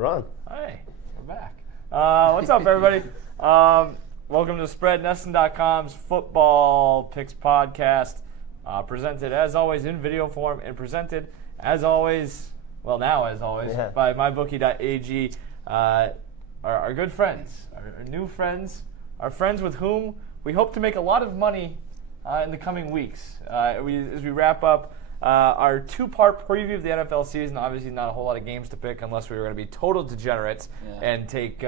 We're on. Hey, we're back. What's up, everybody? Welcome to SpreadNesson.com's Football Picks Podcast, presented as always in video form and presented as always, by MyBookie.ag. Our good friends, our new friends, our friends with whom we hope to make a lot of money in the coming weeks. As we wrap up our two-part preview of the NFL season. Obviously not a whole lot of games to pick unless we were going to be total degenerates and take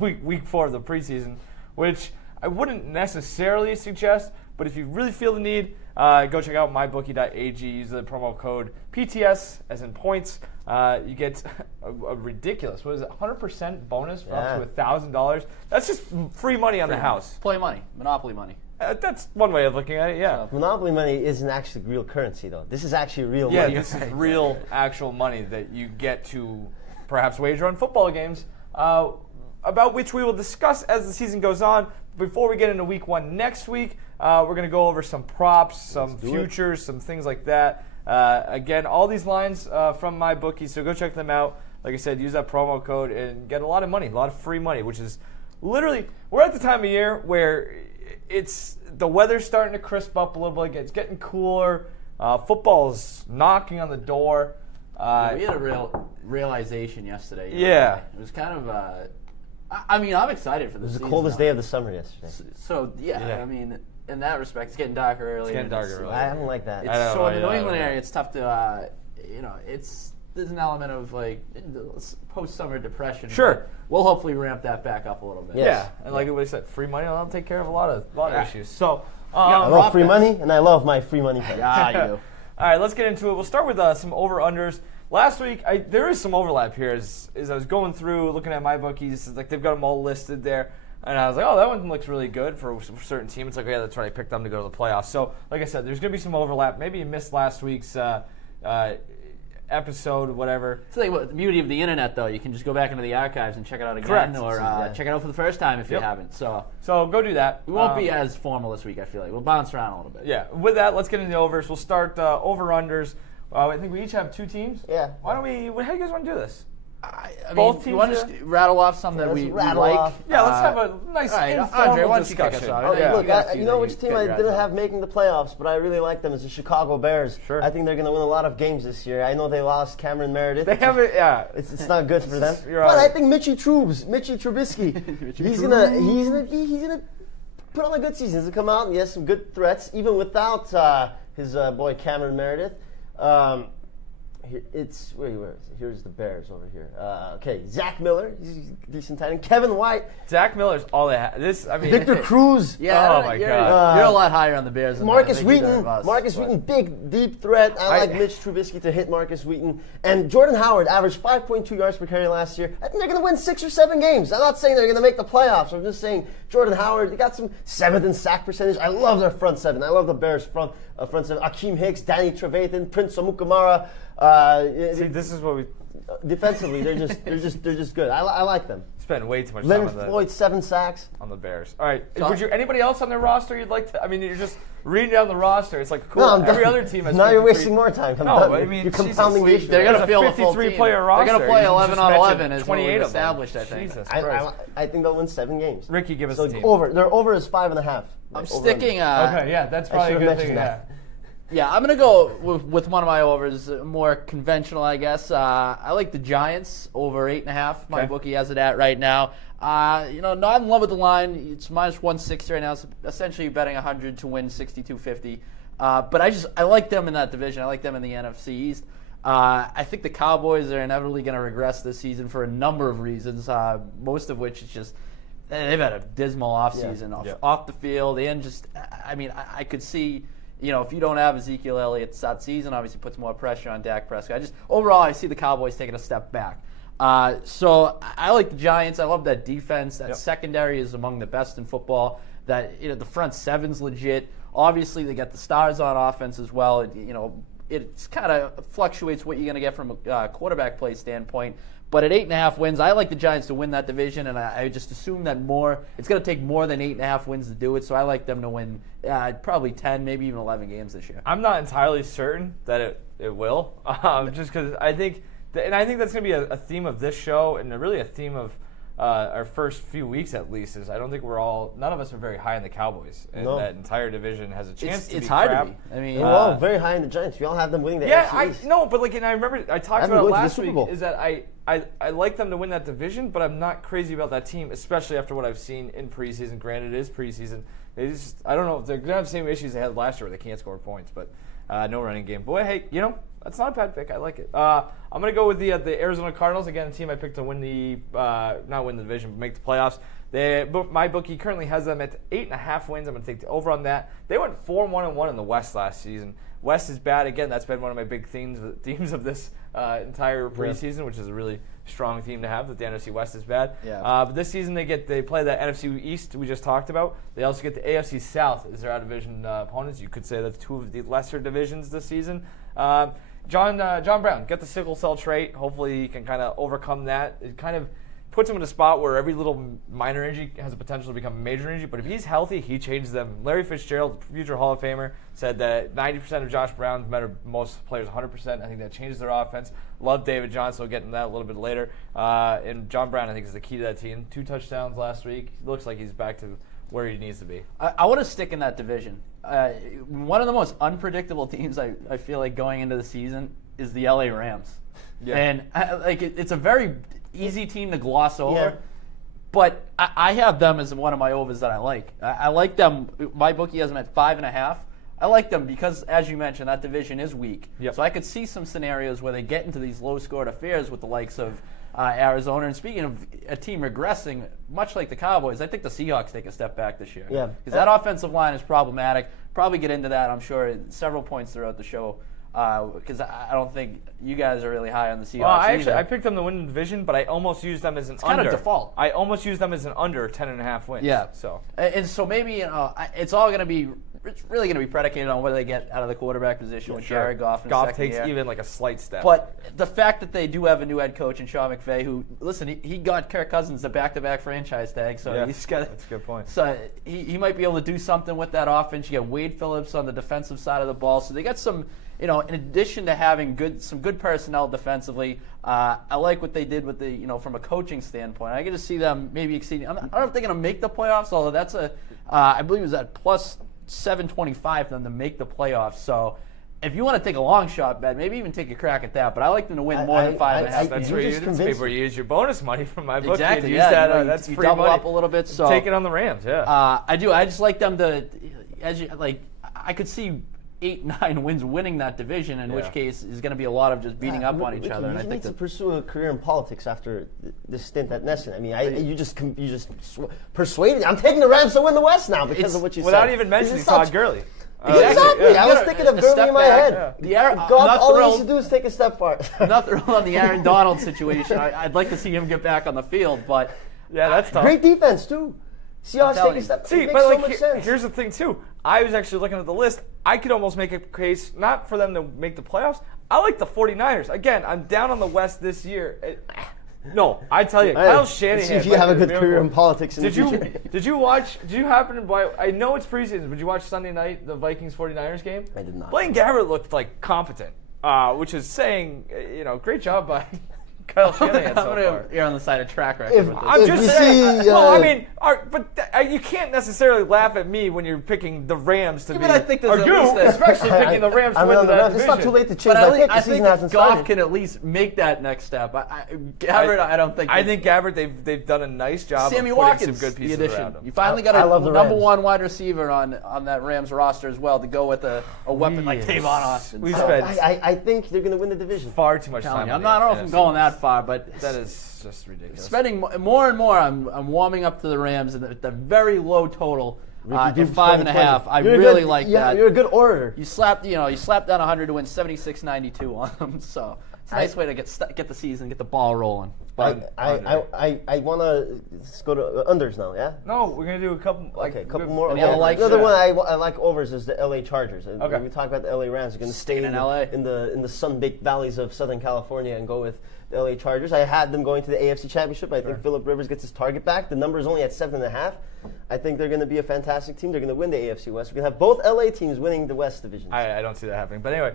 week 4 of the preseason, which I wouldn't necessarily suggest, but if you really feel the need, go check out mybookie.ag. Use the promo code PTS, as in points. You get a ridiculous, 100% bonus for up to $1,000. That's just free money on the house. Play money, Monopoly money. That's one way of looking at it, yeah. Monopoly money isn't actually real currency, though. This is actually real money. Yeah, this is real, actual money that you get to perhaps wager on football games, about which we will discuss as the season goes on. Before we get into week 1 next week, we're going to go over some props, some futures, some things like that. Again, all these lines from MyBookie, so go check them out. Like I said, use that promo code and get a lot of money, a lot of free money, which is literally, we're at the time of year where the weather's starting to crisp up a little bit. It's getting cooler. Football's knocking on the door. We had a real realization yesterday. Yeah. It was kind of I'm excited for this season. It was the coldest day of the summer yesterday. So, I mean, in that respect, it's getting darker early. It's getting darker early. I don't like that. So in the New England area, it's tough to, there's an element of, post-summer depression. Sure. We'll hopefully ramp that back up a little bit. Yeah, and like everybody said, free money will take care of a lot of issues. So, I love free money, and I love my free money card. Yeah, you do. All right, let's get into it. We'll start with some over-unders. Last week, there is some overlap here. As I was going through, looking at my bookies, like they've got them all listed there. And I was like, oh, that one looks really good for a certain team. It's like, yeah, that's right, I picked them to go to the playoffs. So, like I said, there's going to be some overlap. Maybe you missed last week's episode, whatever. Tell you what, the beauty of the internet, though, you can just go back into the archives and check it out again. Correct. Or check it out for the first time if you haven't. So go do that. We won't be as formal this week, I feel like. We'll bounce around a little bit. Yeah. With that, let's get into the overs. We'll start over-unders. I think we each have 2 teams. Yeah. Why don't we? How do you guys want to do this? Both teams. You want to just rattle off some that we like? Yeah, let's have a nice informal Andre, why don't you discussion. kick us off? Okay, look, you know which team I didn't have making the playoffs, but I really like them is the Chicago Bears. Sure. I think they're going to win a lot of games this year. I know they lost Cameron Meredith. They have it, yeah. It's not good for them. You're but right. I think Mitchie Trubisky, he's gonna put on a good season. He's gonna come out and he has some good threats, even without his boy Cameron Meredith. Here's the Bears over here. Okay, Zach Miller, he's a decent tight end. Kevin White, Zach Miller's all they have. Victor Cruz. Yeah, oh my God. You're a lot higher on the Bears than Marcus Wheaton, big, deep threat. I like Mitch Trubisky to hit Marcus Wheaton. And Jordan Howard averaged 5.2 yards per carry last year. I think they're going to win 6 or 7 games. I'm not saying they're going to make the playoffs. I'm just saying Jordan Howard, they got some 7th in sack percentage. I love their front 7. I love the Bears front 7. Akeem Hicks, Danny Trevathan, Prince Amukamara. See, this is what we defensively. They're just good. I like them. spend way too much time Leonard Floyd, 7 sacks on the Bears. All right, would you anybody else on their roster you'd like to? I mean, you're just reading down the roster. It's like cool. No, every other team has. Now you're wasting more time. I mean, you're compounding the issue. They're going to field a full 53-player roster. They're going to play 11 on 11 as 28 we've established. I think. Jesus I think they'll win 7 games. Ricky, give us so the team. Their over is 5.5. I'm sticking. Okay, yeah, that's probably a good thing. Yeah, I'm going to go with one of my overs, more conventional, I guess. I like the Giants over 8.5. My bookie has it at right now. Not in love with the line. It's minus 160 right now. It's essentially betting 100 to win 62.50. But I like them in that division. I like them in the NFC East. I think the Cowboys are inevitably going to regress this season for a number of reasons, most of which is just they've had a dismal offseason off the field. And just, I could see, if you don't have Ezekiel Elliott that season, obviously puts more pressure on Dak Prescott. Overall, I see the Cowboys taking a step back. So I like the Giants. I love that defense. That secondary is among the best in football. That the front seven's legit. Obviously, they got the stars on offense as well. It kind of fluctuates what you're going to get from a quarterback play standpoint. But at 8.5 wins, I like the Giants to win that division, and I just assume that it's going to take more than 8.5 wins to do it. So I like them to win probably 10, maybe even 11 games this year. I'm not entirely certain that it will, just because I think And I think that's going to be a theme of this show, and really a theme of our first few weeks at least. Is I don't think none of us are very high in the Cowboys, and that entire division has a chance to be crap. Hard to be. I mean, we're all very high in the Giants. We all have them winning the AFC East. And I remember I talked about it last week. Is that I like them to win that division, but I'm not crazy about that team, especially after what I've seen in preseason. Granted, it is preseason. I don't know if they're going to have the same issues they had last year where they can't score points, but no running game. But hey, that's not a bad pick. I like it. I'm going to go with the Arizona Cardinals. Again, a team I picked to win not win the division, but make the playoffs. My bookie currently has them at 8.5 wins. I'm going to take the over on that. They went 4-1-1 in the West last season. West is bad. Again, that's been one of my big themes of this entire preseason, which is a really strong theme to have, that the NFC West is bad. Yeah. But this season they play the NFC East we just talked about. They also get the AFC South as their out-of-division opponents. You could say that's two of the lesser divisions this season. John Brown, get the sickle cell trait. Hopefully he can kind of overcome that. It kind of puts him in a spot where every little minor injury has the potential to become a major injury, but if he's healthy, he changes them. Larry Fitzgerald, future Hall of Famer, said that 90% of Josh Brown's better most players 100%. I think that changes their offense. Love David Johnson. We'll get into that a little bit later. And John Brown, I think, is the key to that team. 2 touchdowns last week. Looks like he's back to where he needs to be. I want to stick in that division. One of the most unpredictable teams I feel like going into the season is the LA Rams. Yeah. And it's a very easy team to gloss over. Yeah. But I have them as one of my overs that I like. I like them. My bookie has them at 5.5. I like them because, as you mentioned, that division is weak. Yep. So I could see some scenarios where they get into these low-scored affairs with the likes of Arizona. And speaking of a team regressing, much like the Cowboys, I think the Seahawks take a step back this year. Yeah. Because that offensive line is problematic. Probably get into that, I'm sure, several points throughout the show. Because I don't think you guys are really high on the Seahawks. Well, I picked them to win the division, but I almost used them as an under. Kind of default. I almost used them as an under 10.5 wins. Yeah. So maybe it's all going to be. It's really going to be predicated on whether they get out of the quarterback position with Jared Goff. Goff takes even like a slight step. But the fact that they do have a new head coach in Sean McVay, who he got Kirk Cousins the back-to-back franchise tag, so he's got. That's a good point. So he might be able to do something with that offense. You got Wade Phillips on the defensive side of the ball, so they got some. In addition to having some good personnel defensively, I like what they did with from a coaching standpoint. I get to see them maybe exceeding. I don't know if they're going to make the playoffs, although that's I believe it was at plus 725 for them to make the playoffs. So if you want to take a long shot bet, maybe even take a crack at that. But I like them to win more than 5.5. That's where you use your bonus money from my book. Exactly. Use that. That's you free double money. Up a little bit. So take it on the Rams. Yeah. I do. I just like them to, I could see 8-9 wins winning that division, in which case is going to be a lot of just beating up on each other. And I think to pursue a career in politics after this stint at Nesson. I mean, you just persuaded. I'm taking the Rams to win the West now because of what you said. Without even mentioning Todd Gurley. Exactly. I was thinking of Gurley in my head. All he needs to do is take a step forward. Not thrilled on the Aaron Donald situation. I'd like to see him get back on the field, but that's tough. Great defense too. Seahawks take a step. See, but so much sense. Here's the thing too. I was actually looking at the list. I could almost make a case not for them to make the playoffs. I like the 49ers. Again, I'm down on the West this year. No, I tell you, Kyle Shanahan. See if you have a good career in politics. Did you happen to? I know it's preseason. Did you watch Sunday night the Vikings 49ers game? I did not. Blaine Gabbert looked like competent, which is saying, great job by Kyle Shanahan so far. You're on the side of track record. I'm just saying. But you can't necessarily laugh at me when you're picking the Rams to be. But I think there's especially picking the Rams to win that division. It's not too late to change my pick. I think Goff can at least make that next step. Gabbert, I don't think. I think Gabbert, they've done a nice job Sammy of putting Watkins, some good pieces around him. You finally got a number one wide receiver on that Rams roster as well to go with a weapon like Tavon Austin. I think they're going to win the division. Far too much time. I don't know if I'm going that far, but that is just ridiculous. Spending more and more, I'm warming up to the Rams at the very low total at 5.5. I really like that. You're a good orator. You slapped down 100 to win 76-92 on them. So it's a nice way to get the season, get the ball rolling. I want to go to unders now. Yeah. No, we're gonna do a couple. A couple more. The other one I like overs is the LA Chargers. Okay. We talk about the LA Rams. You're gonna stay in LA in the sun-baked valleys of Southern California and go with the LA Chargers. I had them going to the AFC Championship. I think Phillip Rivers gets his target back. The number is only at 7.5. I think they're going to be a fantastic team. They're going to win the AFC West. We're going to have both LA teams winning the West division. I don't see that happening. But anyway,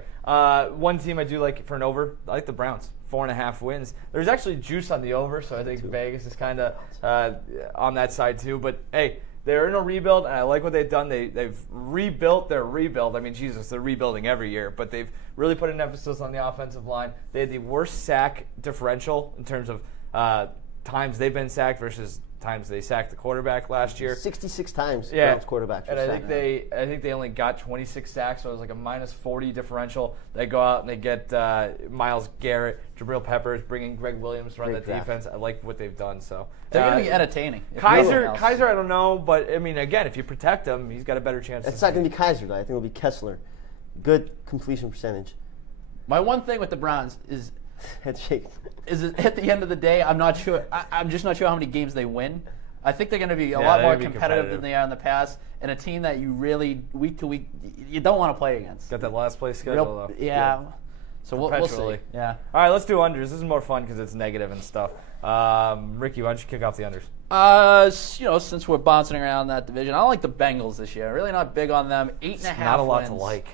one team I do like for an over, I like the Browns. 4.5 wins. There's actually juice on the over, so I think Vegas is kind of on that side too. But hey, they're in a rebuild, and I like what they've done. They've rebuilt their rebuild. I mean, Jesus, they're rebuilding every year, but they've really put an emphasis on the offensive line. They had the worst sack differential in terms of times they've been sacked versus times they sacked the quarterback last year. 66 times yeah. Browns quarterbacks. And I think they only got 26 sacks, so it was like a -40 differential. They go out and they get Myles Garrett, Jabril Peppers, bringing Greg Williams to run that defense. I like what they've done. So they're going to be entertaining. Kaiser, I don't know, but I mean, again, if you protect him, he's got a better chance. It's not going to be Kaiser, though. I think it'll be Kessler. Good completion percentage. My one thing with the Browns is head shake. Is at the end of the day, I'm not sure. I'm just not sure how many games they win. I think they're going to be a lot more competitive than they are in the past, and a team that you really week to week you don't want to play against. Got that last place schedule though. Yeah. So we'll see. Yeah. All right, let's do unders. This is more fun because it's negative and stuff. Ricky, why don't you kick off the unders? Since we're bouncing around that division, I don't like the Bengals this year. Really not big on them. 8.5 not a lot wins. to like.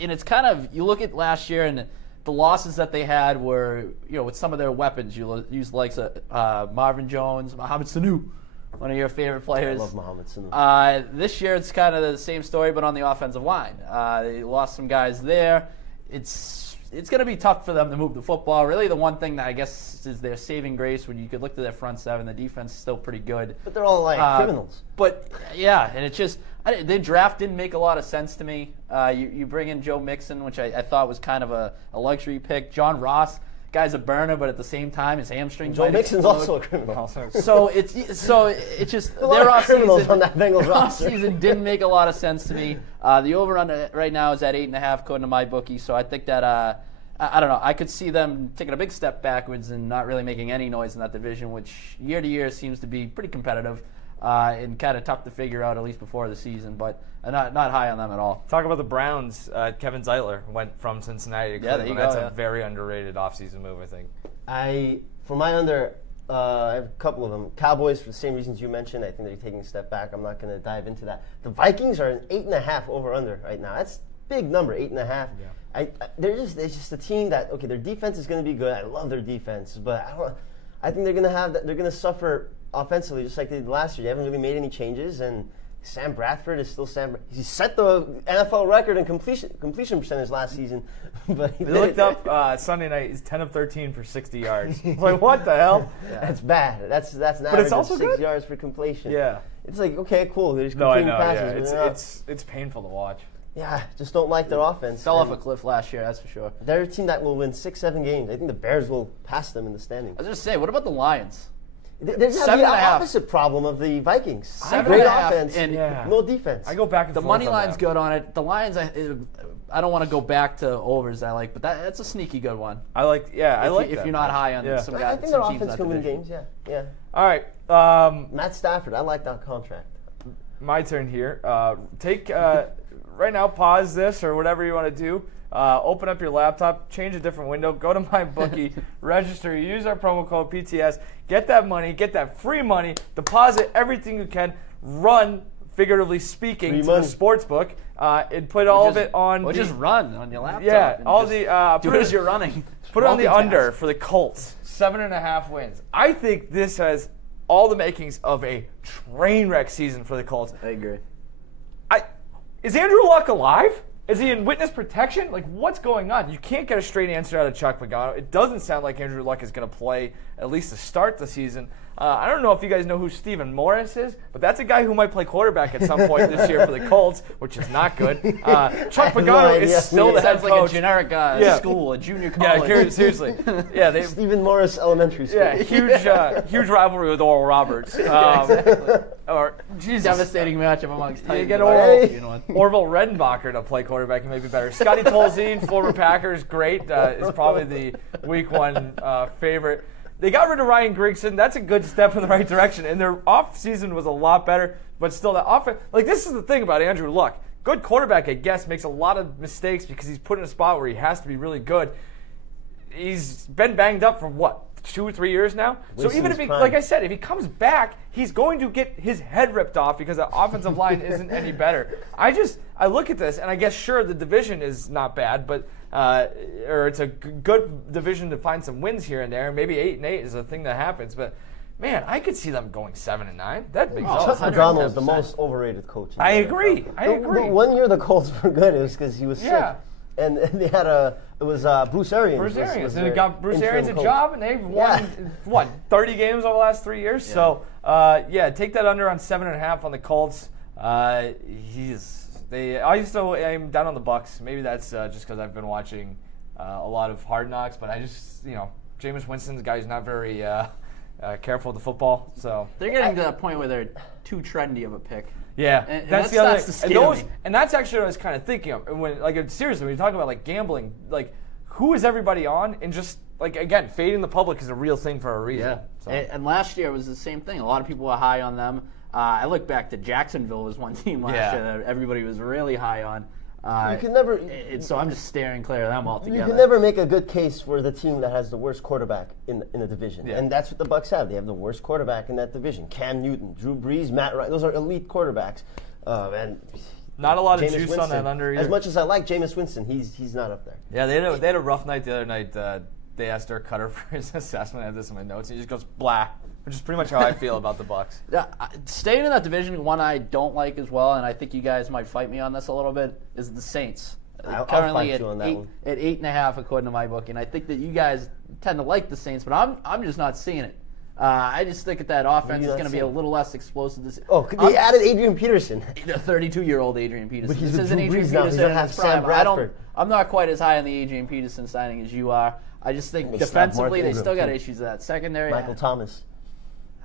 And it's kind of, you look at last year and the losses that they had were, with some of their weapons. You use likes of Marvin Jones, Mohamed Sanu, one of your favorite players. I love Mohamed Sanu. This year it's kind of the same story, but on the offensive line. They lost some guys there. It's going to be tough for them to move the football. Really, the one thing that I guess is their saving grace when you could look to their front seven, the defense is still pretty good. But they're all like criminals. But yeah, and it's just their draft didn't make a lot of sense to me. You bring in Joe Mixon, which I thought was kind of a luxury pick. John Ross, guy's a burner, but at the same time his hamstrings. Joe Mixon's also a criminal. So it's just their offseason on that Bengals roster. Offseason didn't make a lot of sense to me. The over/under right now is at 8.5, according to my bookie. So I think that I don't know. I could see them taking a big step backwards and not really making any noise in that division, which year to year seems to be pretty competitive and kind of tough to figure out, at least before the season. But not high on them at all. Talk about the Browns. Kevin Zeitler went from Cincinnati to Cleveland. That's a very underrated offseason move, I think. For my under, I have a couple of them. Cowboys, for the same reasons you mentioned. I think they're taking a step back. I'm not going to dive into that. The Vikings are an 8.5 over/under right now. That's a big number, 8.5. Yeah. They're just a team that, okay, their defense is going to be good. I love their defense, but I think they're going to suffer offensively just like they did last year. They haven't really made any changes, and Sam Bradford is still Sam. He set the NFL record in completion percentage last season. But they looked up Sunday night. He's 10 of 13 for 60 yards. Like, what the hell? Yeah. That's bad. That's an average of 6 yards per completion. Yeah. It's like, okay, cool. They're just completing passes. Yeah. It's painful to watch. Yeah, just don't like their offense. Fell off a cliff last year, that's for sure. They're a team that will win 6-7 games. I think the Bears will pass them in the standings. I was going to say, what about the Lions? They just have the opposite problem of the Vikings. Great offense and no defense. I go back and forth. The money line's good on it. The Lions, I don't want to go back to overs I like, but that's a sneaky good one. I like that. If you're not high on some guys. I think their offense can win games, yeah. All right. Matt Stafford, I like that contract. My turn here. Take right now, pause this or whatever you want to do. Open up your laptop, change a different window, go to my bookie, register, use our promo code PTS, get that money, get that free money, deposit everything you can, run, figuratively speaking, to the sports book, and put all of it on. Or just run on your laptop. Yeah, all the do it as you're running. Put it on the under for the Colts. 7.5 wins. I think this has all the makings of a train wreck season for the Colts. I agree. Is Andrew Luck alive? Is he in witness protection? Like, what's going on? You can't get a straight answer out of Chuck Pagano. It doesn't sound like Andrew Luck is going to play at least to start the season. I don't know if you guys know who Stephen Morris is, but that's a guy who might play quarterback at some point this year for the Colts, which is not good. Chuck Pagano is still the head coach. Sounds like a generic school, a junior college. Yeah, seriously. Yeah, Stephen Morris Elementary School. Yeah, huge rivalry with Oral Roberts. Devastating matchup amongst Titans. You get Orville Redenbacher to play quarterback, he may be better. Scotty Tolzien, former Packers, great, is probably the week one favorite. They got rid of Ryan Grigson. That's a good step in the right direction. And their off-season was a lot better, but still the offense. Like, this is the thing about Andrew Luck. Good quarterback, I guess, makes a lot of mistakes because he's put in a spot where he has to be really good. He's been banged up for, 2 or 3 years now. Wasting So even if his he, prime. like I said, if he comes back, he's going to get his head ripped off because the offensive line isn't any better. I look at this and I guess sure the division is not bad, but or it's a good division to find some wins here and there. Maybe 8-8 is a thing that happens, but. Man, I could see them going 7-9. That'd be Chuck awesome. McDonald is the most overrated coach. I agree. The 1 year the Colts were good, it was because he was Yeah. sick. And they had Bruce Arians. Bruce Arians. was And they their got Bruce interim Arians a coach. job, and they've won, what, 30 games over the last 3 years? Yeah. So, take that under on 7.5 on the Colts. I also am down on the Bucks. Maybe that's just because I've been watching a lot of Hard Knocks, but I just, Jameis Winston's a guy who's not very careful with the football. So They're getting to that point where they're too trendy of a pick. yeah, And that's that the other starts thing. to scare me. And that's actually what I was kind of thinking of. And when, seriously, when you talk about gambling, who is everybody on? And just again, fading the public is a real thing for a reason. Yeah. So. And last year was the same thing. A lot of people were high on them. I look back to Jacksonville was one team last year that everybody was really high on. You can never. So I'm just staring clear of them altogether. You can never make a good case for the team that has the worst quarterback in the division, and that's what the Bucks have. They have the worst quarterback in that division. Cam Newton, Drew Brees, Matt Ryan. Those are elite quarterbacks, and not a lot of Jameis juice Winston. on that under either. As much as I like Jameis Winston, he's not up there. Yeah, they had a rough night the other night. They asked Dirk Cutter for his assessment. I have this in my notes. And he just goes blah, which is pretty much how I feel about the Bucks. Staying in that division, one I don't like as well, and I think you guys might fight me on this a little bit, is the Saints. I'll Currently fight you on that at 8.5 according to my book, and I think that you guys tend to like the Saints, but I'm just not seeing it. I just think that offense is going to be a little less explosive. They added Adrian Peterson. The 32-year-old Adrian Peterson. But he's This with isn't Drew Adrian Brees now. He's Peterson gonna in have his Sam prime. Bradford. I'm not quite as high on the Adrian Peterson signing as you are. I just think They defensively snapped they Mark still got Ingram, issues with that secondary. Michael Thomas.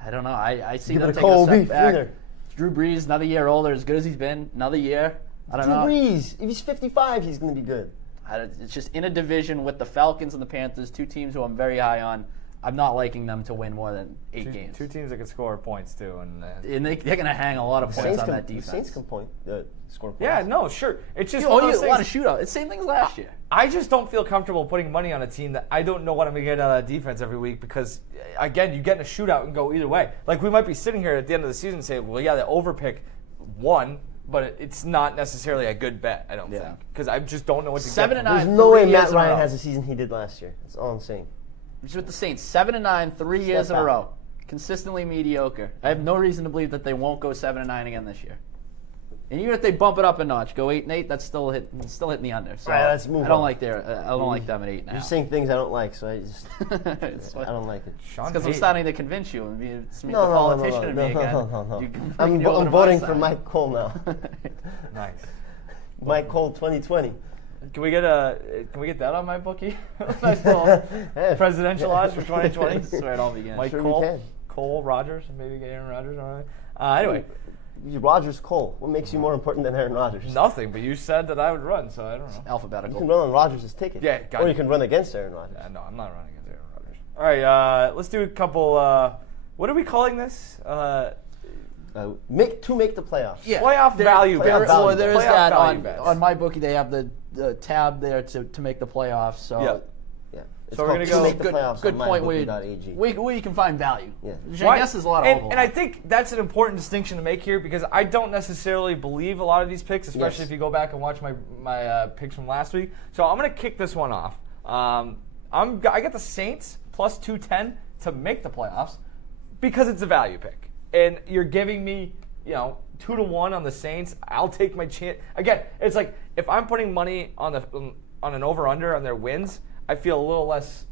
I don't know. I see Give them it a take a cold step beef back. winner. Drew Brees, another year older, as good as he's been, another year. I don't Drew know. Brees, if he's 55, he's going to be good. It's just in a division with the Falcons and the Panthers, two teams who I'm very high on. I'm not liking them to win more than 8 games. Two teams that can score points too, And they're going to hang a lot of points on that defense. The Saints can score points. Yeah, no, sure. It's just You one of owe those a lot of things. shootouts. It's the same thing as last year. I just don't feel comfortable putting money on a team that I don't know what I'm going to get out of that defense every week because, again, you get in a shootout and go either way. We might be sitting here at the end of the season and say, well, yeah, the overpick won, but it's not necessarily a good bet, I don't think. Because I just don't know what to 7-9. There's no way 3 Matt years in a Ryan row. has the season he did last year. That's all I'm saying. It's with the Saints, 7-9, 3 years in a back. row. Consistently mediocre. I have no reason to believe that they won't go 7-9 again this year. And even if they bump it up a notch, go 8-8, that's still hitting the under. So All right, let's move I don't on. like them at 8 now. You're saying things I don't like, so I just It's I don't like it. Sean because I'm Payton. starting to convince you and be the No, politician in me again. no. You can I'm bring it over to my voting for side. Mike Cole now. Nice. Mike Cole 2020. Can we get that on my bookie? Nice little Hey. presidential odds for 2020. That's where it all begins. Mike Sure we Cole, can. Cole Rogers, maybe get Aaron Rodgers. All right. Anyway, Rodgers Cole. What makes you more important than Aaron Rodgers? nothing. But you said that I would run, so I don't know. You can Alphabetical. run on Rodgers' ticket. Yeah, got or it. you can run against Aaron Rodgers. No, I'm not running against Aaron Rodgers. All right, let's do a couple. What are we calling this? Make the playoffs. Yeah. Playoff value playoff bets. value Or there is Playoff that value on bets. my bookie. They have the tab there to make the playoffs. So Yeah. Yeah. It's So we're called gonna go- make the good, playoffs good on point mybookie.ag. where you can find value. Yeah. Which I guess is a lot of overlap. and I think that's an important distinction to make here because I don't necessarily believe a lot of these picks, especially Yes. if you go back and watch my picks from last week. So I'm going to kick this one off. I got the Saints plus 210 to make the playoffs because it's a value pick, and you're giving me 2-1 on the Saints. I'll take my chance. Again, it's like if I'm putting money on an over/under on their wins, I feel a little worse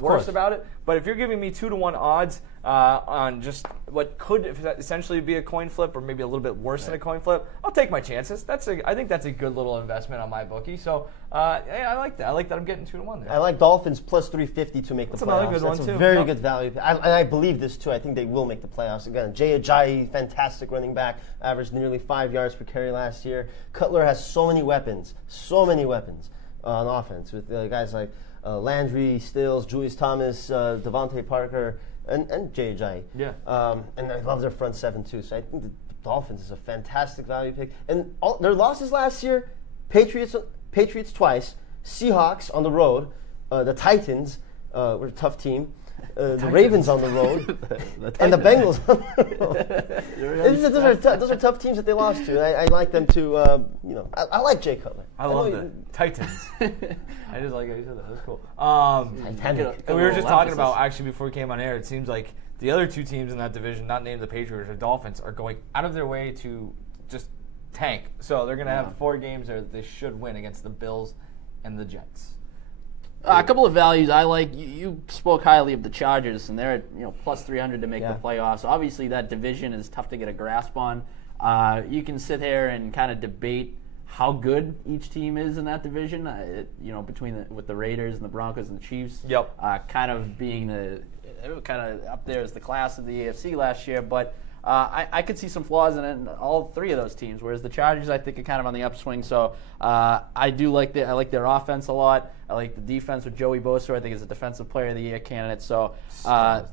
course. about it. But if you're giving me 2-1 odds on just what could essentially be a coin flip, or maybe a little bit worse than a coin flip, I'll take my chances. I think that's a good little investment on my bookie. So I like that. I like that I'm getting 2-1 there. I like Dolphins plus 350 to make the That's playoffs. another good one, That's a too. very Yep. good value. And I believe this too. I think they will make the playoffs again. Jay Ajayi, fantastic running back, averaged nearly 5 yards per carry last year. Cutler has so many weapons on offense with guys like Landry, Stills, Julius Thomas, Devontae Parker, and Jay Ajayi. Yeah. And I love their front seven too. So I think the Dolphins is a fantastic value pick. And their losses last year: Patriots twice, Seahawks on the road, the Titans were a tough team, the Ravens on the road, and the Bengals on the road. Those are tough teams that they lost to. I like them to, I like Jay Cutler. I love the Titans. I just like how you said that. That's cool. We were just talking about, actually, before we came on air, it seems like the other two teams in that division, not named the Patriots or Dolphins, are going out of their way to just tank. So they're going to have 4 games that they should win against the Bills and the Jets. A couple of values I like. You spoke highly of the Chargers, and they're at plus 300 to make the playoffs. Obviously, that division is tough to get a grasp on. You can sit here and kind of debate how good each team is in that division. With the Raiders and the Broncos and the Chiefs. Yep. Kind of being up there as the class of the AFC last year, but. I could see some flaws in all 3 of those teams, whereas the Chargers, I think, are kind of on the upswing. So I do like their offense a lot. I like the defense with Joey Bosa. I think is a Defensive Player of the Year candidate. So I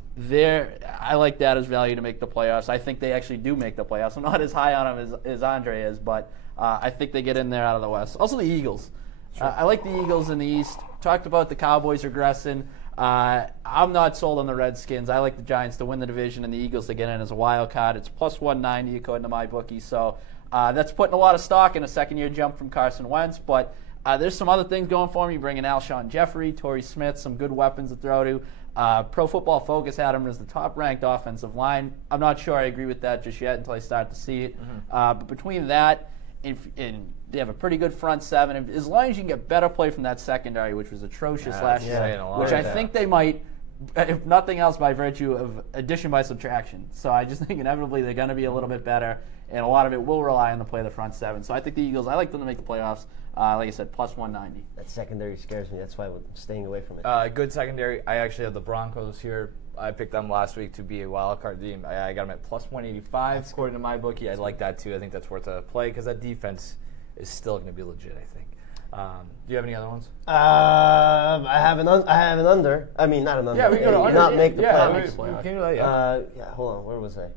like that as value to make the playoffs. I think they actually do make the playoffs. I'm not as high on them as Andre is, but I think they get in there out of the West. Also the Eagles. Sure. I like the Eagles in the East. Talked about the Cowboys regressing. I'm not sold on the Redskins. I like the Giants to win the division and the Eagles to get in as a wild card. It's plus 190 according to my bookie. So that's putting a lot of stock in a second-year jump from Carson Wentz. But there's some other things going for him. You bring in Alshon Jeffrey, Torrey Smith, some good weapons to throw to. Pro Football Focus had him as the top-ranked offensive line. I'm not sure I agree with that just yet until I start to see it. But between that and they have a pretty good front seven. As long as you can get better play from that secondary, which was atrocious last year, which I think they might, if nothing else, by virtue of addition by subtraction. So I just think inevitably they're going to be a little bit better, and a lot of it will rely on the play of the front seven. So I think the Eagles, I like them to make the playoffs. Like I said, plus 190. That secondary scares me. That's why I'm staying away from it. Good secondary. I actually have the Broncos here. I picked them last week to be a wild card team. I got them at plus 185 according to my bookie. I like that too. I think that's worth a play because that defense is still going to be legit, I think. Do you have any other ones? I have an under. I mean, not an under. Yeah, we go to under. Not make the playoffs. Can you do that? Yeah, hold on. Where was I?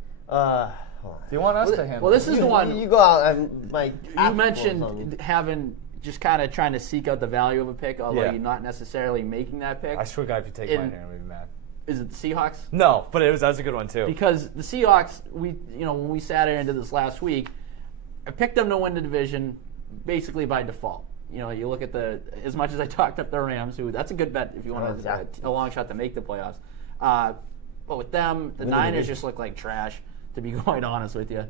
Do you want us to handle? Well, this is the one. You go out. You mentioned having just kind of trying to seek out the value of a pick, although you're not necessarily making that pick. I swear, God, if you take mine here, I'm going to be mad. Is it the Seahawks? No, but that's a good one too. Because the Seahawks, when we sat here and did this last week, I picked them to win the division basically by default. You look at as much as I talked up the Rams, who that's a good bet if you want a long shot to make the playoffs. But with them, the Niners just look like trash, to be quite honest with you.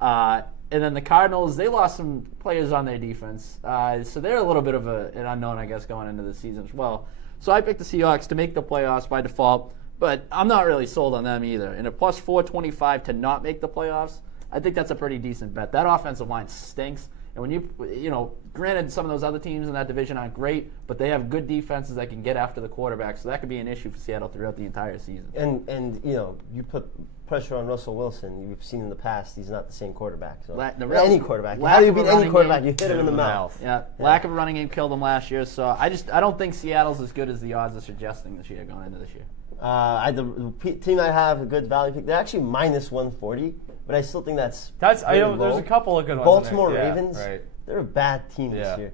And then the Cardinals, they lost some players on their defense. So they're a little bit of an unknown, I guess, going into the season as well. So I picked the Seahawks to make the playoffs by default, but I'm not really sold on them either. And a plus 425 to not make the playoffs, I think that's a pretty decent bet. That offensive line stinks. And when granted, some of those other teams in that division aren't great, but they have good defenses that can get after the quarterback, so that could be an issue for Seattle throughout the entire season. And you put pressure on Russell Wilson. You've seen in the past he's not the same quarterback. So any quarterback. How do you beat any quarterback? You hit him in the mouth. Yeah, lack of a running game killed him last year. So I don't think Seattle's as good as the odds are suggesting this year going into this year. The team I have a good value pick. They're actually minus 140, but I still think that's I know there's a couple of good ones. Baltimore Ravens. Right. They're a bad team this year.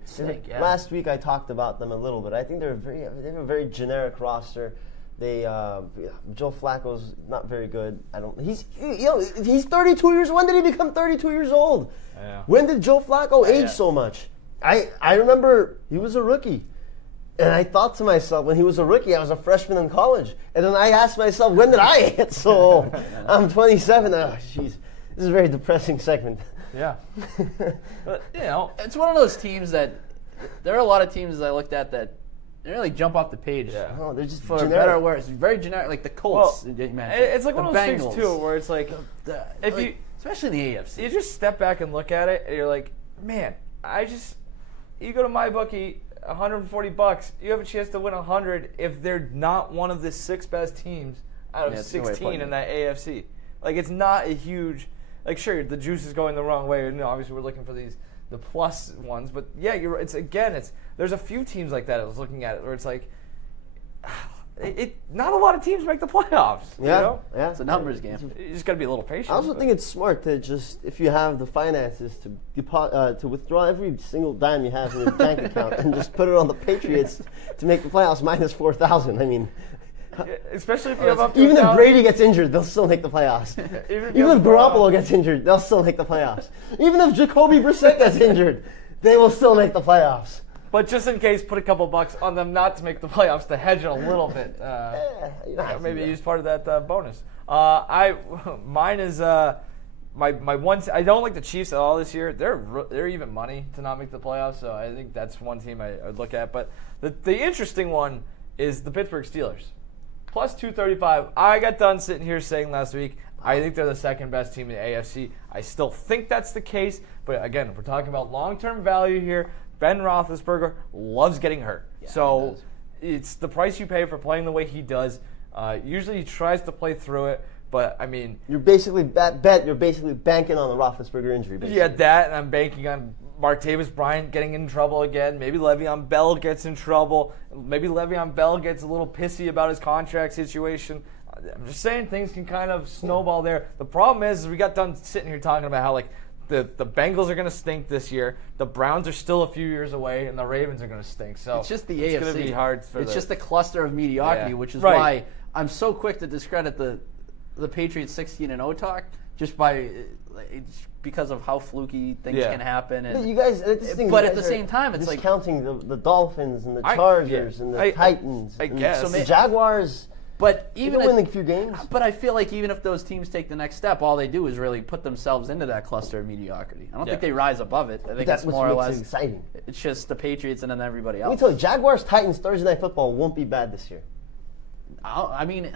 Last week I talked about them a little bit. I think they have a very generic roster. They Joe Flacco's not very good. He's 32 years. When did he become 32 years old? Yeah. When did Joe Flacco age so much? I remember he was a rookie. And I thought to myself, when he was a rookie, I was a freshman in college. And then I asked myself, when did I get so old? I'm 27. Oh, jeez. This is a very depressing segment. Yeah. But, it's one of those teams that there are a lot of teams I looked at that they really jump off the page. Yeah. Oh, they're just for generic. better or worse. Very generic, like the Colts. It's like one of those things, too, where it's like, especially the AFC. You just step back and look at it, and you're like, man, you go to my bookie, $140, you have a chance to win 100 if they're not one of the 6 best teams out of 16 in that AFC. Like, it's not a huge, sure, the juice is going the wrong way. Obviously we're looking for the plus ones, but yeah, there's a few teams like that I was looking at it where it's like, not a lot of teams make the playoffs. Yeah. It's a numbers game. You just got to be a little patient. I also think it's smart to just, if you have the finances, to withdraw every single dime you have in your bank account and just put it on the Patriots to make the playoffs minus 4,000. I mean, Especially if you have up to Even if account- Brady gets injured, they'll still make the playoffs. Even if Garoppolo gets injured, they'll still make the playoffs. Even if Jacoby Brissett gets injured, they will still make the playoffs. But just in case, put a couple bucks on them not to make the playoffs to hedge it a little bit. Maybe use part of that bonus. Mine is my one. I don't like the Chiefs at all this year. They're even money to not make the playoffs, so I think that's one team I'd look at. But the interesting one is the Pittsburgh Steelers. Plus 235. I got done sitting here saying last week, I think they're the second best team in the AFC. I still think that's the case. But again, if we're talking about long-term value here, Ben Roethlisberger loves getting hurt. Yeah, so it's the price you pay for playing the way he does. Usually he tries to play through it. But, I mean... You're basically you're basically banking on the Roethlisberger injury. Basically. Yeah, that, and I'm banking on Martavis Bryant getting in trouble again. Maybe Le'Veon Bell gets in trouble. Maybe Le'Veon Bell gets a little pissy about his contract situation. I'm just saying things can kind of snowball there. The problem is we got done sitting here talking about how, like, the Bengals are going to stink this year. The Browns are still a few years away, and the Ravens are going to stink. So it's just the AFC. It's going to be hard for It's just a cluster of mediocrity, which is right. why I'm so quick to discredit the Patriots 16-0 talk just because of how fluky things can happen. And you guys, but at the same time, it's like discounting the Dolphins and the Chargers and the Titans. I guess the Jaguars. But even win a few games. But I feel like even if those teams take the next step, all they do is really put themselves into that cluster of mediocrity. I don't think they rise above it. I think that's it's more or less it exciting. It's just the Patriots and then everybody else. Let me tell you, Jaguars Titans Thursday Night Football won't be bad this year. I mean,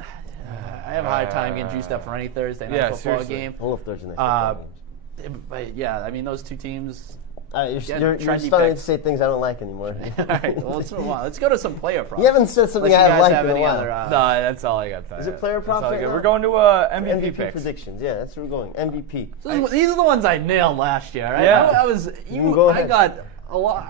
I have a hard time getting juiced up for any Thursday night football seriously. game. All of Thursday Night Football games. But yeah, I mean those two teams. You're starting to say things I don't like anymore. All right, well, let's move on. Let's go to some player props. You haven't said something I have liked in a while. No, that's all I got. Is it player props? Right We're going to MVP picks. Predictions. Yeah, that's where we're going. MVP. So these are the ones I nailed last year. Right? Yeah. I got a lot.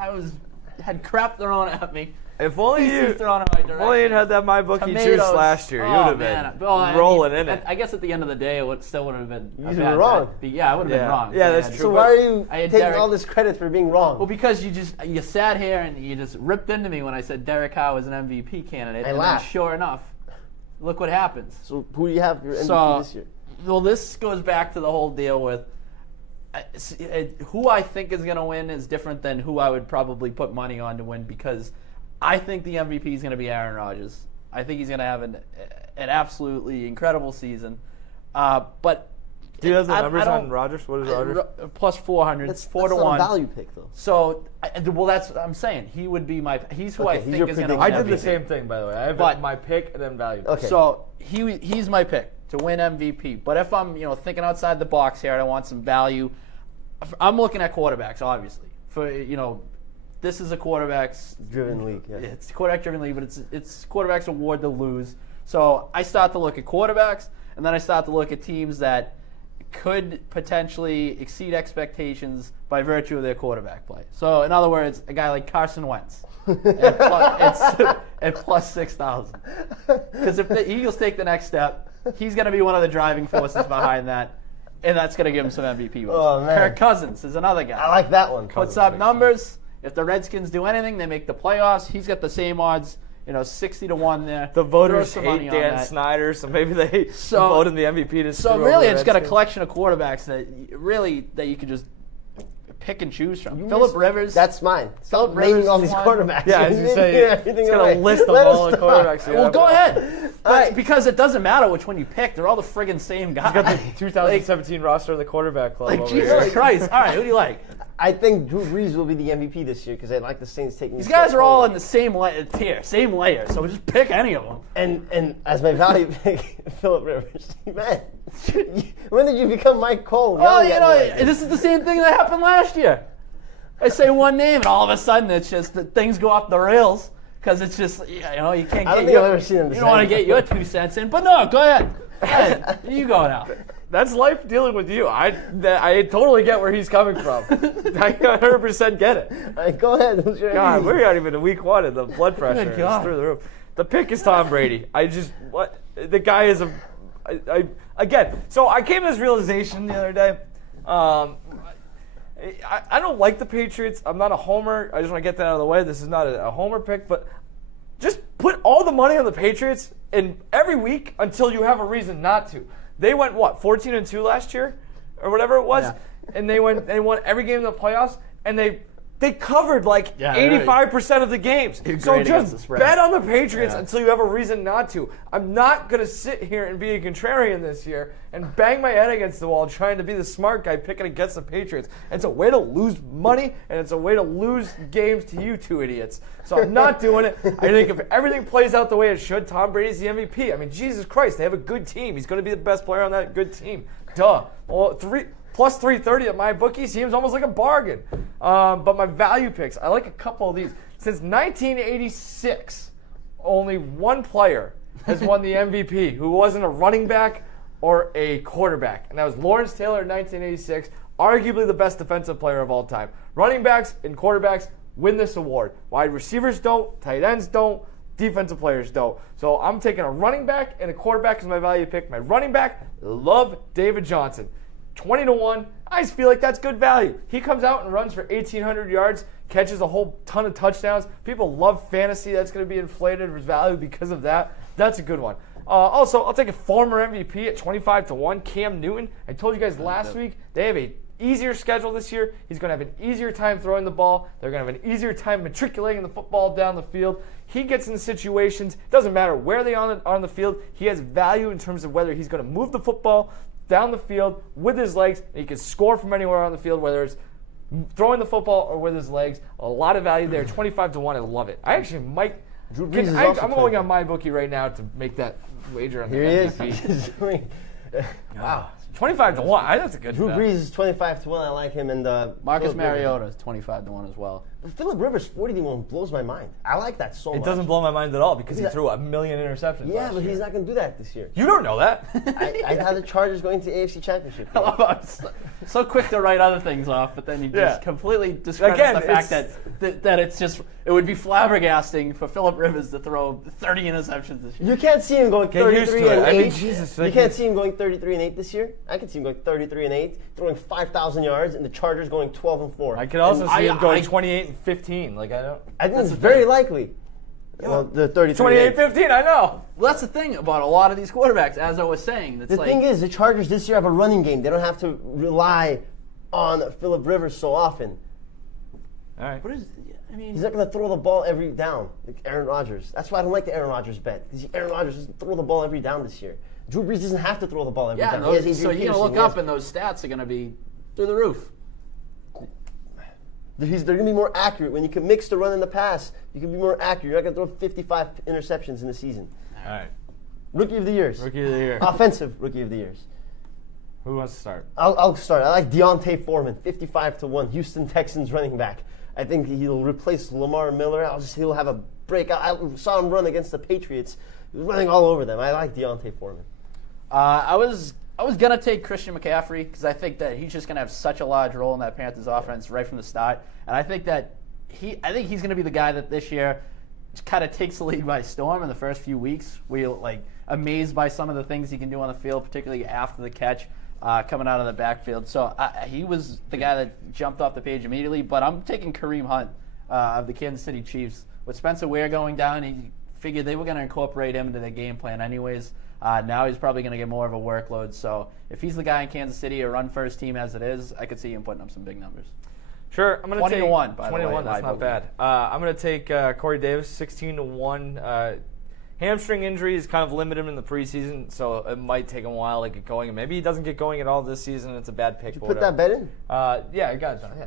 Had crap thrown at me. If only you thrown in my direction. If only you'd had that MyBookie juice last year, you would have been rolling in it. I guess at the end of the day, it still would have been. You were wrong. Yeah, I would have been wrong. Yeah, that's true. So why are you taking all this credit for being wrong? Well, because you sat here and you just ripped into me when I said Derek Carr was an MVP candidate. And then sure enough, look what happens. So who do you have for your MVP this year? Well, this goes back to the whole deal with who I think is going to win is different than who I would probably put money on to win, because I think the MVP is going to be Aaron Rodgers. I think he's going to have an absolutely incredible season. But do you have the numbers on Rodgers? What is Rodgers? Plus 400. That's 4 to 1. Not a value pick though. So, that's what I'm saying. He would be he's who I think is going to win. I did the same thing, by the way. I have my pick and then value. Okay. So he's my pick to win MVP. But if I'm thinking outside the box here and I want some value, I'm looking at quarterbacks, obviously. This is a quarterbacks-driven league. Yeah. It's a quarterback-driven league, but it's quarterbacks award to lose. So I start to look at quarterbacks, and then I start to look at teams that could potentially exceed expectations by virtue of their quarterback play. So in other words, a guy like Carson Wentz at plus 6,000. Because if the Eagles take the next step, he's going to be one of the driving forces behind that. And that's going to give him some MVP votes. Oh, man. Kirk Cousins is another guy. I like that one. Puts up numbers. If the Redskins do anything, they make the playoffs. He's got the same odds, 60 to 1 there. The voters hate Dan Snyder, so maybe they vote him the MVP. So really, it's got a collection of quarterbacks that you could just pick and choose from. Phillip Rivers. That's mine. Stop naming all these quarterbacks. Yeah, as you say, it's got a list of all the quarterbacks. Well, go ahead. Because it doesn't matter which one you pick. They're all the friggin' same guys. He's got the 2017 roster of the quarterback club over Jesus here. Christ. All right, who do you like? I think Drew Brees will be the MVP this year because I like the Saints taking. These guys are all in the same tier, same layer. So just pick any of them. And as my value pick, Phillip Rivers. Man, when did you become Mike Cole? Well, this is the same thing that happened last year. I say one name, and all of a sudden it's just that things go off the rails because it's just you can't. I don't think I've ever seen him. You don't want to get your 2 cents in, but no, go ahead. You go now. That's life dealing with you. I totally get where he's coming from. I 100% get it. All right, go ahead. God, we're not even in week 1 and the blood pressure is through the roof. The pick is Tom Brady. The guy is again. So I came to this realization the other day. I don't like the Patriots. I'm not a homer. I just want to get that out of the way. This is not a homer pick, but just put all the money on the Patriots in every week until you have a reason not to. They went, 14-2 last year? Or whatever it was? Yeah. And they won every game in the playoffs, and they covered 85% of the games. So just bet on the Patriots until you have a reason not to. I'm not going to sit here and be a contrarian this year and bang my head against the wall trying to be the smart guy picking against the Patriots. It's a way to lose money, and it's a way to lose games to you two idiots. So I'm not doing it. I think if everything plays out the way it should, Tom Brady's the MVP. I mean, Jesus Christ, they have a good team. He's going to be the best player on that good team. Duh. Well, plus 330 at my bookie seems almost like a bargain. But my value picks, I like a couple of these. Since 1986, only one player has won the MVP who wasn't a running back or a quarterback. And that was Lawrence Taylor in 1986, arguably the best defensive player of all time. Running backs and quarterbacks win this award. Wide receivers don't, tight ends don't, defensive players don't. So I'm taking a running back and a quarterback as my value pick. My running back, love David Johnson. 20-1, I just feel like that's good value. He comes out and runs for 1,800 yards, catches a whole ton of touchdowns. People love fantasy. That's going to be inflated for value because of that. That's a good one. Also, I'll take a former MVP at 25-1, Cam Newton. I told you guys last week they have an easier schedule this year. He's going to have an easier time throwing the ball. They're going to have an easier time matriculating the football down the field. He gets in situations, doesn't matter where they are on the field, he has value in terms of whether he's going to move the football down the field with his legs, and he can score from anywhere on the field, whether it's throwing the football or with his legs. A lot of value there. 25-1, I love it. I actually might. I'm going on my bookie right now to make that wager on the MVP. Wow. 25-1. That's a good Drew Brees is 25-1. I like him. And Marcus Mariota is 25-1 as well. Phillip Rivers 40-1 blows my mind. I like that so much. It doesn't blow my mind at all because he threw 1 million interceptions. Yeah, but he's not going to do that this year. You don't know that. I had the Chargers going to the AFC Championship. So quick to write other things off, but then you just completely discredit the fact that it's just it would be flabbergasting for Phillip Rivers to throw 30 interceptions this year. You can't see him going 33-8. I mean, Jesus, you can't see him going 33-8 this year. I can see him going 33-8, throwing 5,000 yards, and the Chargers going 12-4. I could also see him going 28-15. I think it's very likely. Well, the 33-8. 28-15, I know. Well, that's the thing about a lot of these quarterbacks, as I was saying. The thing is, the Chargers this year have a running game. They don't have to rely on Phillip Rivers so often. All right. He's not going to throw the ball every down, like Aaron Rodgers. That's why I don't like the Aaron Rodgers bet, because Aaron Rodgers doesn't throw the ball every down this year. Drew Brees doesn't have to throw the ball every down. So you're going to look up, and those stats are going to be through the roof. They're going to be more accurate. When you can mix the run and the pass, you can be more accurate. You're not going to throw 55 interceptions in the season. All right. Rookie of the years. Rookie of the year. Offensive Rookie of the years. Who wants to start? I'll start. I like Deontay Foreman, 55-1, Houston Texans running back. I think he'll replace Lamar Miller. He'll have a breakout. I saw him run against the Patriots. He was running all over them. I like Deontay Foreman. I was going to take Christian McCaffrey because I think that he's just going to have such a large role in that Panthers offense right from the start. And I think that he's going to be the guy that this year just kind of takes the lead by storm in the first few weeks, where you're amazed by some of the things he can do on the field, particularly after the catch. Coming out of the backfield. So he was the guy that jumped off the page immediately, but I'm taking Kareem Hunt of the Kansas City Chiefs. With Spencer Ware going down, he figured they were going to incorporate him into their game plan anyways. Now he's probably going to get more of a workload. So if he's the guy in Kansas City, a run-first team as it is, I could see him putting up some big numbers. Sure. I'm going to take 20-1, by the way. 20-1, that's not bad. I'm going to take Corey Davis, 16-1. Hamstring injury is kind of limited him in the preseason, so it might take him a while to get going. And maybe he doesn't get going at all this season. It's a bad pick. Did you put that bet in? Yeah, I got it. Yeah.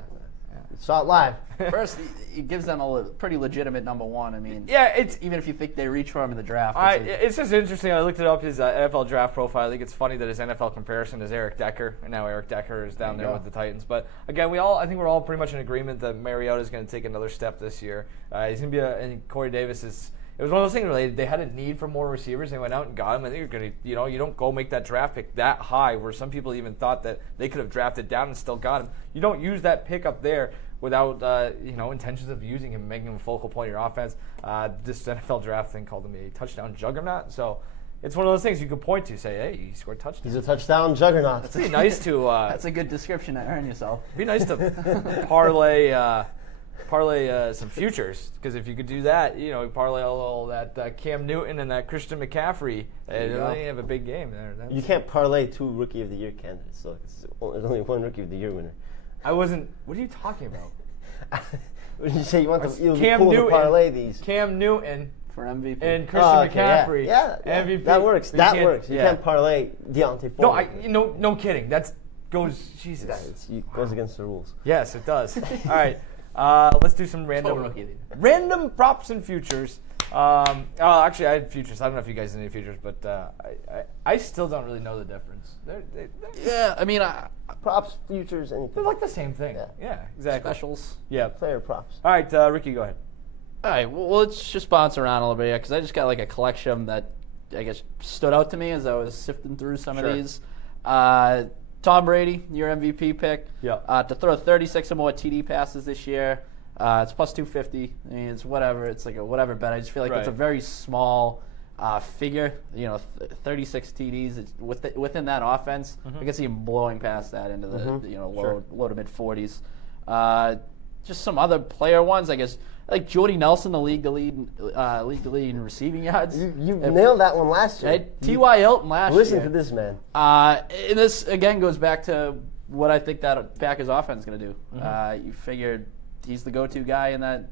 Saw it live. First, it gives them a pretty legitimate number one. I mean, yeah, it's even if you think they reach for him in the draft. It's just interesting. I looked it up, his NFL draft profile. I think it's funny that his NFL comparison is Eric Decker, and now Eric Decker is down there with the Titans. But again, I think we're all pretty much in agreement that Mariota is going to take another step this year. He's going to be and Corey Davis is. It was one of those things where they had a need for more receivers. They went out and got him. I think you're going to, you don't go make that draft pick that high where some people even thought that they could have drafted down and still got him. You don't use that pick up there without, intentions of using him, making him a focal point of your offense. This NFL draft thing called him a touchdown juggernaut. So it's one of those things you could point to, say, hey, he scored touchdowns. He's a touchdown juggernaut. It's pretty nice to. That's a good description to earn yourself. It'd be nice to parlay. parlay some futures, because if you could do that, parlay all that Cam Newton and that Christian McCaffrey, they have a big game there. You can't parlay 2 Rookie of the Year candidates, so there's only 1 Rookie of the Year winner. What are you talking about? What did you say? You want Cam cool Newton, to parlay these? Cam Newton for MVP. and Christian McCaffrey. Yeah, MVP. that works. That works. You can't parlay Deontay Foreman. No kidding. Jesus. It goes against the rules. Yes, it does. All right. Let's do some random props and futures. Actually, I had futures. I don't know if you guys did any futures, but I still don't really know the difference. Yeah, I mean, props, futures, anything. They're like the same thing. Yeah, exactly. Specials. Yeah. Player props. All right, Ricky, go ahead. All right, well, let's just bounce around a little bit, because I just got like a collection that I guess stood out to me as I was sifting through some of these. Tom Brady, your MVP pick. Yeah. To throw 36 or more TD passes this year. It's plus 250. I mean, it's whatever. It's like a whatever bet. I just feel like it's a very small figure. 36 TDs within that offense. I can see him blowing past that into the low to mid 40s. Just some other player ones, I guess. Like Jordy Nelson, the league to lead in receiving yards. You nailed that one last year. T.Y. Hilton last year. Listen to this, man. And this again goes back to what I think that Packers offense is going to do. You figured he's the go-to guy in that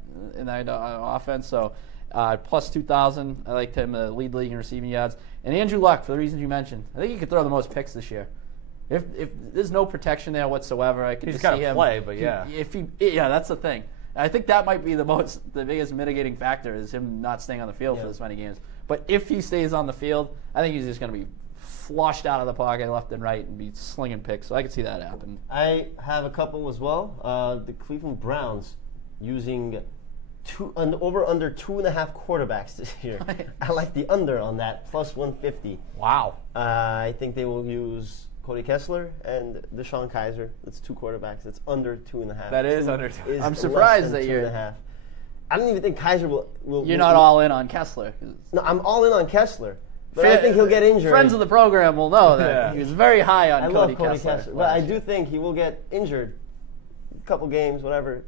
offense. So plus 2,000. I liked him to lead the league in receiving yards. And Andrew Luck, for the reasons you mentioned, I think he could throw the most picks this year. If there's no protection there whatsoever, I could just see him. He's got to play, but that's the thing. I think that might be the biggest mitigating factor is him not staying on the field for this many games. But if he stays on the field, I think he's just going to be flushed out of the pocket left and right and be slinging picks. So I could see that happen. I have a couple as well. The Cleveland Browns using under 2.5 quarterbacks this year. I like the under on that, plus 150. Wow. I think they will use Cody Kessler and Deshaun Kaiser. That's 2 quarterbacks. That's under 2.5. That is under 2. I'm surprised that you're 2.5. I don't even think Kaiser will. You're not all in on Kessler. No, I'm all in on Kessler. But I think he'll get injured. Friends of the program will know that he was very high on Cody Kessler. But I do think he will get injured. A couple games, whatever.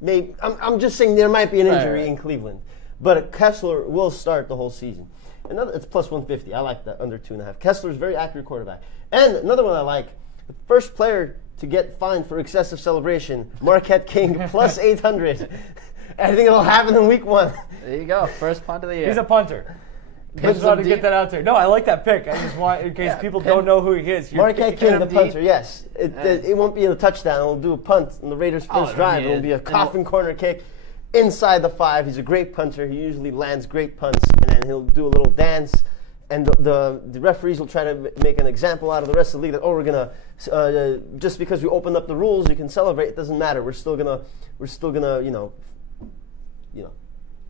Maybe I'm just saying there might be an injury in Cleveland. But Kessler will start the whole season. It's plus 150. I like that under 2.5. Kessler's very accurate quarterback. And another one I like, the first player to get fined for excessive celebration, Marquette King, plus 800. I think it'll happen in week 1. There you go. First punt of the year. He's a punter. I just wanted to get that out there. No, I like that pick. I just want, in case people don't know who he is. Marquette King, the punter, yes. It won't be a touchdown. It'll do a punt in the Raiders' first drive. It'll be a coffin corner kick inside the 5. He's a great punter. He usually lands great punts, and then he'll do a little dance. And the referees will try to make an example out of the rest of the league that, we're gonna just because we opened up the rules, you can celebrate. It doesn't matter. We're still gonna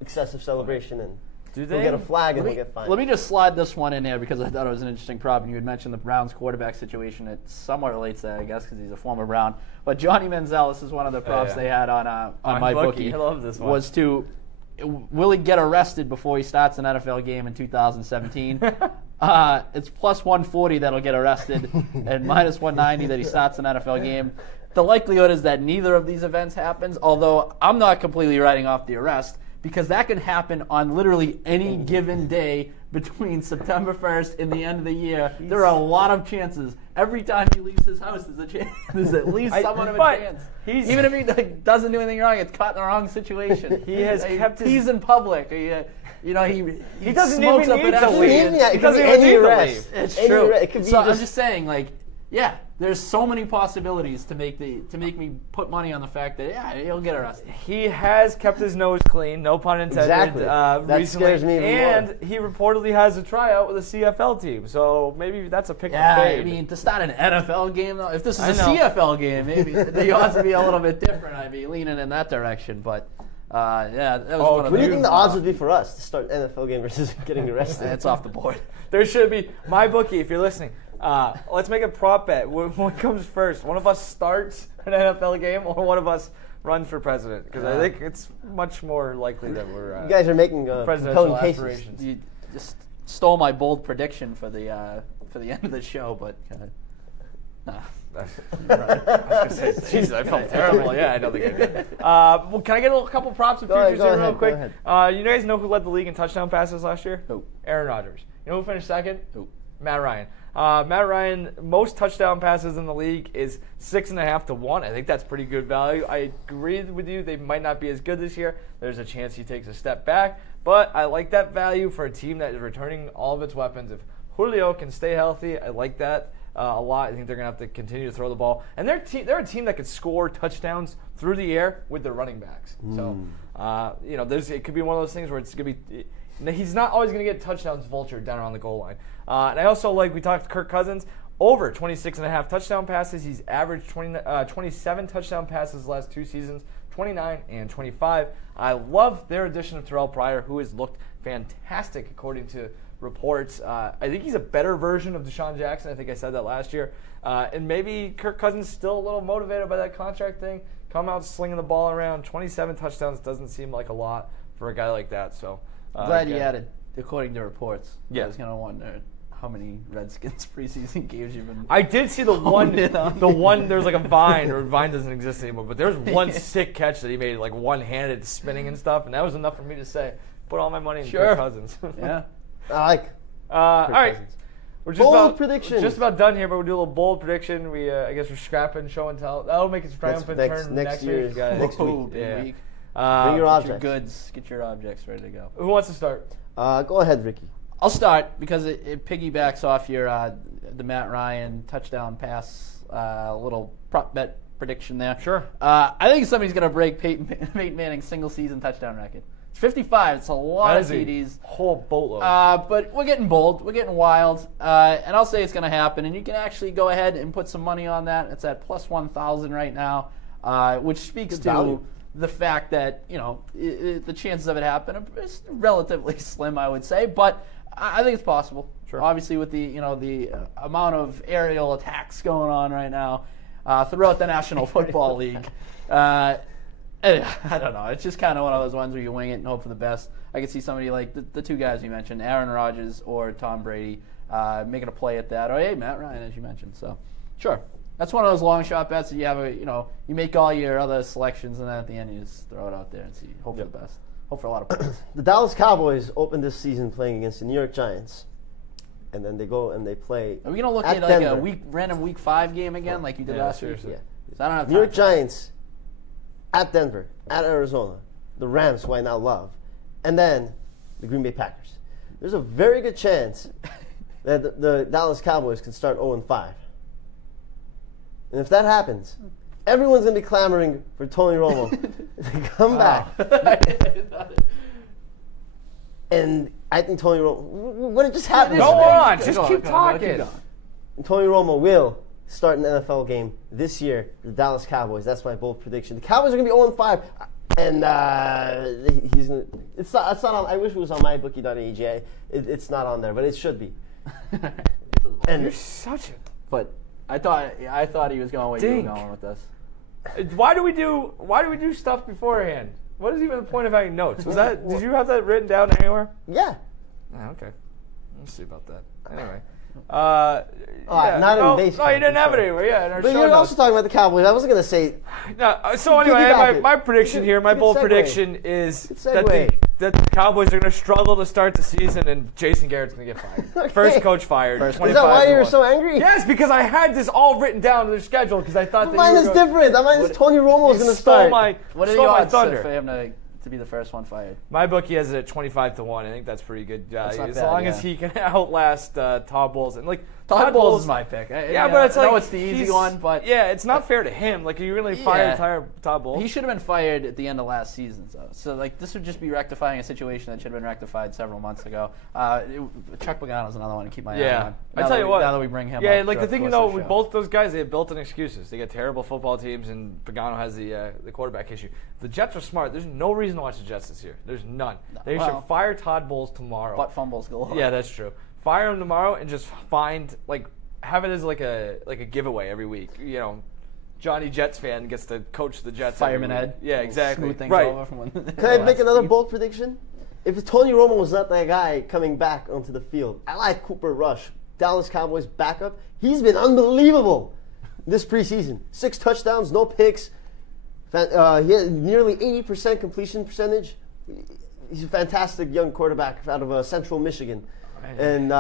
excessive celebration, and we'll get a flag and we'll get fined. Let me just slide this one in here because I thought it was an interesting prop. And you had mentioned the Browns quarterback situation. It somewhat relates to that, I guess, because he's a former Brown. But Johnny Manziel, this is one of the props they had on my bookie. I love this one. Was to will he get arrested before he starts an NFL game in 2017? It's plus 140 that'll get arrested, and minus 190 that he starts an NFL game. The likelihood is that neither of these events happens, although I'm not completely writing off the arrest, because that can happen on literally any given day between September 1st and the end of the year. There are a lot of chances. Every time he leaves his house, there's at least somewhat of a chance. Even if he doesn't do anything wrong, it's caught in the wrong situation. He has kept he's in public. He doesn't smokes even up need an to leave. It doesn't even need to leave. It's true. I'm just saying, there's so many possibilities to make me put money on the fact that he'll get arrested. He has kept his nose clean, no pun intended. Exactly. That recently. Scares me even and more. He reportedly has a tryout with a CFL team, so maybe that's a pick to fade. I mean, to start an NFL game, though, if this is a CFL game, maybe the odds would be a little bit different. I'd be leaning in that direction, but. That was one of what do you think the odds would be for us to start an NFL game versus getting arrested? It's off the board. There should be my bookie if you're listening. Let's make a prop bet. What comes first? One of us starts an NFL game, or one of us runs for president? Because I think it's much more likely that we're. You guys are making presidential compelling aspirations. cases. You just stole my bold prediction for the end of the show, but. I was gonna say, Jesus, I felt terrible. Yeah, I don't think I did. Well, can I get a couple props and futures here real quick? You guys know who led the league in touchdown passes last year? Who? Aaron Rodgers. You know who finished second? Who? Matt Ryan. Matt Ryan, most touchdown passes in the league is 6.5 to 1. I think that's pretty good value. I agree with you. They might not be as good this year. There's a chance he takes a step back. But I like that value for a team that is returning all of its weapons. If Julio can stay healthy, I like that a lot. I think they're going to have to continue to throw the ball. And they're a team that could score touchdowns through the air with their running backs. So, it could be one of those things where it's going to be – he's not always going to get touchdowns vultured down around the goal line. And I also we talked to Kirk Cousins, over 26.5 touchdown passes. He's averaged 27 touchdown passes the last 2 seasons, 29 and 25. I love their addition of Terrell Pryor, who has looked fantastic according to reports. I think he's a better version of Deshaun Jackson. I think I said that last year. And maybe Kirk Cousins still a little motivated by that contract thing. Come out slinging the ball around. 27 touchdowns doesn't seem like a lot for a guy like that. So glad you added, according to reports. Yeah. I was going to wonder how many Redskins preseason games you've been. I did see the one. There's like a Vine, or Vine doesn't exist anymore. But there's one sick catch that he made, like one-handed spinning and stuff, and that was enough for me to say, put all my money in Kirk Cousins. Yeah, I like. All right, we're just bold prediction. Just about done here, but we'll do a little bold prediction. I guess we're scrapping show and tell. That'll make its triumphant turn next week, guys. Next week. Yeah. Week. Bring your objects. Your goods. Get your objects ready to go. Who wants to start? Go ahead, Ricky. I'll start because it piggybacks off your the Matt Ryan touchdown pass little prop bet prediction there. Sure. I think somebody's going to break Peyton Manning's single-season touchdown record. It's 55. It's a lot of TDs. Whole boatload. But we're getting bold. We're getting wild. And I'll say it's going to happen. And you can actually go ahead and put some money on that. It's at plus 1,000 right now, which speaks Good to value. the fact that the chances of it happening are relatively slim, I would say. But I think it's possible. Sure. Obviously, with the amount of aerial attacks going on right now throughout the National Football League, I don't know. It's just kind of one of those ones where you wing it and hope for the best. I could see somebody like the 2 guys you mentioned, Aaron Rodgers or Tom Brady, making a play at that, or hey, Matt Ryan, as you mentioned. So, sure. That's one of those long shot bets that you have you make all your other selections, and then at the end you just throw it out there and see. Hope for the best. Hope for a lot of points. The Dallas Cowboys opened this season playing against the New York Giants, and then they go and they play. Are we gonna look at like a random week 5 game again, like you did last year? Seriously. Yeah. So I don't have time. New York Giants at Denver, at Arizona, the Rams, who I now love, and then the Green Bay Packers. There's a very good chance that the Dallas Cowboys can start 0-5. And if that happens, everyone's going to be clamoring for Tony Romo to come back. And I think Tony Romo, what it just happened. Go on, just keep talking. And Tony Romo will start an NFL game this year, the Dallas Cowboys. That's my bold prediction. The Cowboys are going to be 0-5. And he's gonna, it's not on. I wish it was on mybookie.ag. It's not on there, but it should be. And you're such a. But I thought he was going where you were going with this. Why do we do stuff beforehand? What is even the point of having notes? Did you have that written down anywhere? Yeah. Oh, okay. Let's see about that. Anyway. Not in baseball. No, you didn't have it anywhere. Yeah, in our but show you're notes. also talking about the Cowboys. I wasn't going to say. No, so anyway, I have my prediction here. My bold prediction is that the Cowboys are going to struggle to start the season, and Jason Garrett's going to get fired. Okay. First coach fired. Is that why you were so angry? Yes, because I had this all written down to their schedule because I thought that mine is different. Mine is Tony Romo is going to start. What are the odds for him to be the first one fired? My bookie has it at 25-1. I think that's pretty good. As bad, long as he can outlast Todd Bowles. And Todd Bowles is my pick. But it's I know it's the easy one, but yeah, it's not fair to him. Like, you really fired Todd Bowles. He should have been fired at the end of last season, though. So this would just be rectifying a situation that should have been rectified several months ago. Chuck Pagano's another one to keep my eye on. I tell you what. Now that we bring him up. The thing with both those guys, they have built-in excuses. They get terrible football teams, and Pagano has the quarterback issue. If the Jets are smart, there's no reason to watch the Jets this year. There's none. They should fire Todd Bowles tomorrow. Butt fumbles galore. Yeah, that's true. Fire him tomorrow and just have it as like a giveaway every week. Johnny Jets fan gets to coach the Jets. Fireman Ed. Yeah, exactly. Smooth things right. over from when Can I make another bold prediction? If Tony Romo was not that guy coming back onto the field, I like Cooper Rush, Dallas Cowboys backup. He's been unbelievable this preseason. 6 touchdowns, no picks. He had nearly 80% completion percentage. He's a fantastic young quarterback out of Central Michigan. And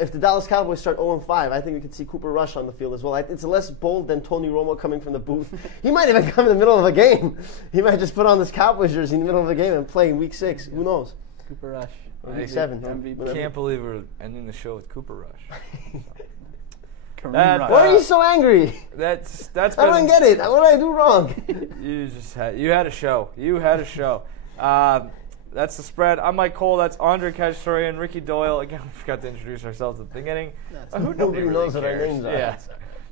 if the Dallas Cowboys start 0-5, I think we could see Cooper Rush on the field as well. It's less bold than Tony Romo coming from the booth. He might even come in the middle of a game. He might just put on this Cowboys jersey in the middle of a game and play in Week 6. Who knows? Cooper Rush. Or Week 7. I can't believe we're ending the show with Cooper Rush. Rush. Why are you so angry? That's. I don't get it. What did I do wrong? You had a show. You had a show. That's the spread. I'm Mike Cole. That's Andre Khatchaturian, Ricky Doyle. Again, we forgot to introduce ourselves at the beginning. Nobody really knows what our names are. Yeah,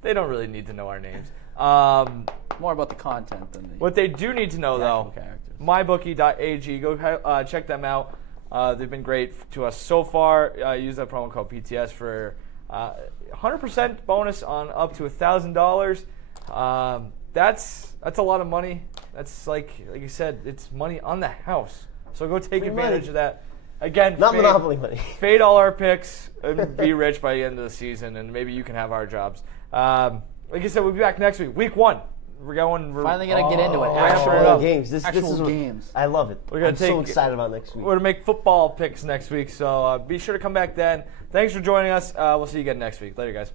they don't really need to know our names. More about the content than the what they do need to know, though, characters. mybookie.ag. Go check them out. They've been great to us so far. Use that promo code PTS for 100% bonus on up to $1,000. That's a lot of money. That's like you said, it's money on the house. So go take advantage of that. Again, not monopoly money. Fade all our picks and be rich by the end of the season, and maybe you can have our jobs. Like I said, we'll be back next week. Week 1. We're finally going to get into it. Actual games. This is games. I love it. I'm so excited about next week. We're going to make football picks next week, so be sure to come back then. Thanks for joining us. We'll see you again next week. Later, guys.